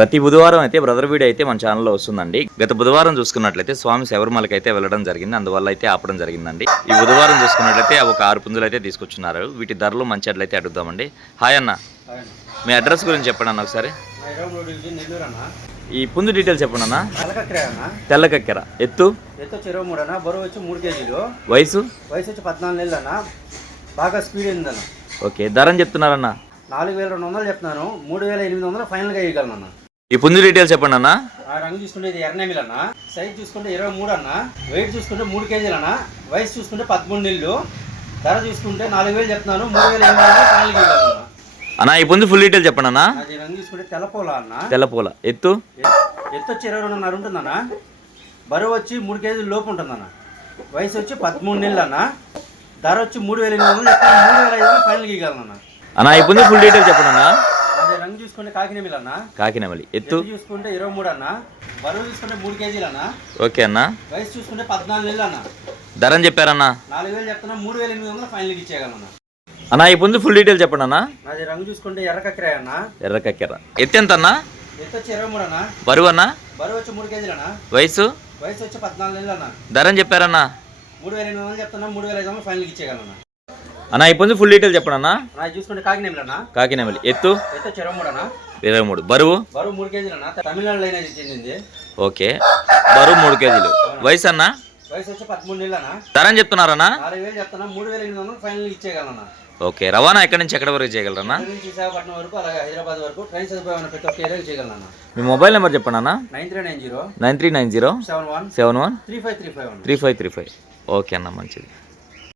ప్రతి బుధవారం అయితే బ్రదర్ వీడియో అయితే మన ఛానల్లో వస్తుందండి. గత బుధవారం చూసుకున్నట్లయితే స్వామి శబరిమలకి అయితే వెళ్ళడం జరిగింది, అందువల్ల అయితే ఆపడం జరిగిందండి. ఈ బుధవారం చూసుకున్నట్లయితే ఒక 6 పుంజులు అయితే తీసుకొచ్చున్నారు. వీటి ధరలు మంచి అట్లయితే అడుగుదామండి. హాయ్ అన్న, మీ అడ్రస్ గురించి చెప్పండి అన్న ఒకసారి. ఈ పుంజు డీటెయిల్స్ చెప్పండి అన్న. తెల్లకక్కెర, ఎత్తు 23 అన్న, బరువు వచ్చి 3 కేజీలు, వయసు వచ్చి 14 నెలలు అన్న, బాగా స్పీడ్ ఉందన్న. ఓకే, ధర చెప్తున్నారన్న? 4200 చెప్తున్నాను, 3800 ఫైనల్ గా ఇవ్వగలను అన్న. ఈ పుంజు డీటెయిల్స్ చెప్పండి అన్న. ఆ రంగు చూసుకుంటే ఇది ఎర్రనెమిల్ అన్న, సైజ్ చూసుకుంటే 23 అన్న, వెయిట్ చూసుకుంటే 3 కేజీలు అన్న, వయసు చూసుకుంటే 13 నెలలు, ధర చూసుకుంటే 4000 చెప్తున్నాను, 3800 ఫైనల్ గా ఇవ్వగలను అన్న. ఈ పుంజు ఫుల్ డీటెయిల్ చెప్పండి అన్న. అది రంగు చూసుకుంటే తెల్లపూల అన్న, తెల్లపూల, ఎత్తు వచ్చి 22.5 ఉంటుందన్న, బరువు వచ్చి 3 కేజీల లోపు ఉంటుందన్న, వయసు వచ్చి 13 నెలలు అన్న, ధర వచ్చి 3800 3500 ఫైనల్ గా ఇవ్వగలను అన్న. అన్న ఈ పుంజు ఫుల్ డీటెయిల్ చెప్పండి అన్న. అదే రంగు చూసుకుంటే కాకినెమిలి అన్న, కాకినెమిలి, ఎత్తు చూసుకుంటే 23 అన్న, బరువు చూసుకుంటే 3 కేజీలు అన్న. ఓకే అన్న. వయసు చూసుకుంటే 14 నెలలు అన్న, ధర చెప్పారన్న? 4000 చెప్తున్నా, 3800 ఫైనల్ గా ఇచ్చేయగలను అన్న. ఈ పుంజు ఫుల్ డీటెయిల్ చెప్పండి అన్న. అది రంగు చూసుకుంటే ఎర్రకక్కెర అన్న, ఎర్రకక్కెర, ఎత్తు ఎంత అన్న? వచ్చి 23 అన్న, బరువు అన్న? బరువు వచ్చి 3 కేజీలు అన్న, వయసు వచ్చి 14 నెలలు అన్న, ధర చెప్పారన్న? 3800 చెప్తున్నా, 3500 ఫైనల్ గా ఇచ్చేయగలను అన్న. ఈ పుంజు ఫుల్ డీటెయిల్ చెప్పండి అన్న. అది చూసుకుంటే కాకినెమిలి అన్న, కాకినెమిలి, ఎత్తు వచ్చి 23 అన్న, 23, బరువు 3 కేజీలు అన్న, తమిళనాడు లైన్ చెందింది. ఓకే, బరువు 3 కేజీలు, వయసు అన్న? వయసు వచ్చి 13 నెలలు అన్న, ధర చెప్తున్నారన్న? 4000 చెప్తున్నా, 3800 ఫైనల్ గా ఇచ్చేయగలను. ఓకే, రవాణా ఎక్కడి నుంచి ఎక్కడి వరకు చేయగలరన్నా? విశాఖపట్నం వరకు, అలాగే హైదరాబాద్ వరకు ట్రైన్ సదుపాయం ప్రతి ఒక్క ఏరియాకి చేయగలను. మీ మొబైల్ నెంబర్ చెప్పండి అన్న. 9390 9390 71 71 3535 3535. ఓకే అన్న, మంచిది.